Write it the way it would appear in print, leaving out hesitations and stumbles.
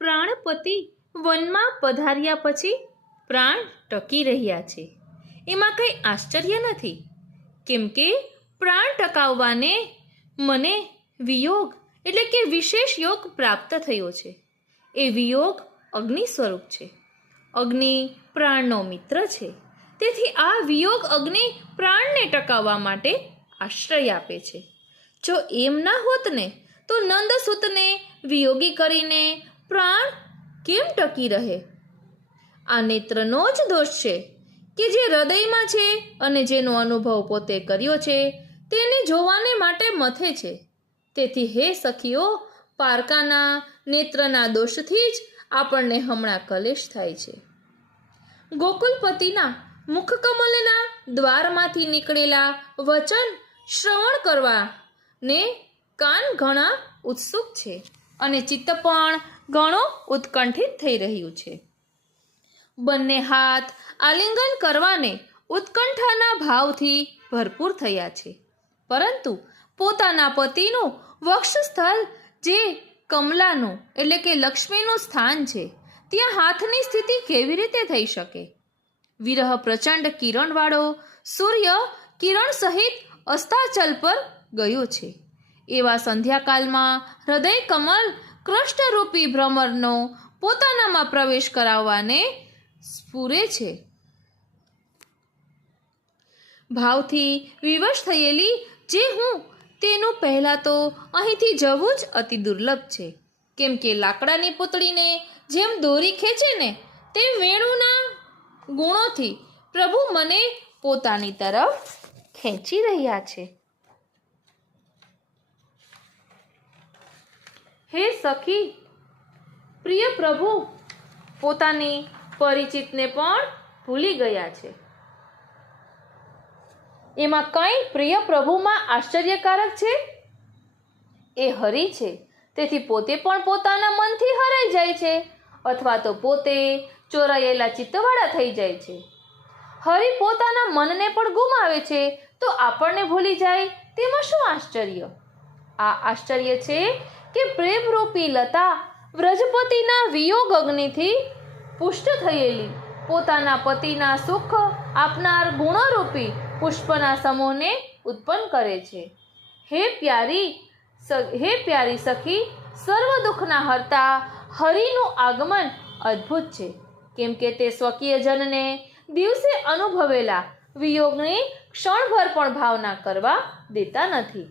પ્રાણપતિ વનમાં પધાર્યા પછી પ્રાણ ટકી રહ્યા છે, એમાં કંઈ આશ્ચર્ય નથી. કેમ કે પ્રાણ ટકાવવાને મને વિયોગ એટલે કે વિશેષ યોગ પ્રાપ્ત થયો છે. એ વિયોગ અગ્નિ સ્વરૂપ છે. અગ્નિ પ્રાણનો મિત્ર છે. તેથી આ વિયોગ અગ્નિ પ્રાણને ટકાવવા માટે આશ્રય આપે છે. જો એમ ના હોત ને તો નંદસુતને વિયોગી કરીને પ્રાણ કેમ ટકી રહે? આ નેત્રનો જ દોષ છે કે જે હૃદયમાં છે અને જેનો અનુભવ પોતે કર્યો છે તેને જોવાને માટે મથે છે. તેથી હે સખીઓ, પારકાના નેત્રના દોષથી જ આપણને હમણાં કલેશ થાય છે. ગોકુલપતિના મુખકમલના દ્વારમાંથી નીકળેલા વચન શ્રવણ કરવા ને કાન ઘણા ઉત્સુક છે અને ચિત્ત પણ ઘણો ઉત્કંઠિત થઈ રહ્યું છે. બંને હાથ આલિંગન કરવાને ઉત્કંઠાના ભાવથી ભરપૂર થયા છે. પરંતુ પોતાના પતિનું વક્ષસ્થળ જે કમલાનું એટલે કે લક્ષ્મીનું સ્થાન છે ત્યાં હાથની સ્થિતિ કેવી રીતે થઈ શકે? વિરહ પ્રચંડ કિરણવાળો સૂર્ય કિરણ સહિત અસ્તાચલ પર ગયો છે. એવા સંધ્યાકાલમાં હૃદય કમલ કૃષ્ણરૂપી ભ્રમરનો પોતાનામાં પ્રવેશ કરાવવાને સ્ફુરે છે. ભાવથી વિવશ થયેલી જે હું તેનું પહેલાં તો અહીંથી જવું જ અતિ દુર્લભ છે. કેમ કે લાકડાની પૂતળીને જેમ દોરી ખેંચે ને તેમ વેણુના ગુણોથી પ્રભુ મને પોતાની તરફ ખેંચી રહ્યા છે. હે સખી, પ્રિય પ્રભુ પોતાની પરિચિતને પણ ભૂલી ગયા છે. એમાં કંઈ પ્રિય પ્રભુમાં આશ્ચર્યકારક છે? એ હરિ છે, તેથી પોતે પણ પોતાના મનથી હરાઈ જાય છે અથવા તો પોતે ચોરાયેલા ચિત્તવાળા થઈ જાય છે. હરિ પોતાના મનને પણ ગુમાવે છે તો આપણને ભૂલી જાય તેમાં શું આશ્ચર્ય? આ આશ્ચર્ય છે કે પ્રેમરૂપી લતા વ્રજપતિના વિયોગ અગ્નિથી પુષ્ટ થયેલી પોતાના પતિના સુખ આપનાર ગુણરૂપી પુષ્પના સમૂહને ઉત્પન્ન કરે છે. હે પ્યારી સખી, સર્વ દુઃખના હર્તા હરિનું આગમન અદ્ભુત છે. કેમ કે તે સ્વકીય જનને દિવસે અનુભવેલા વિયોગની ક્ષણભર પણ ભાવના કરવા દેતા નથી.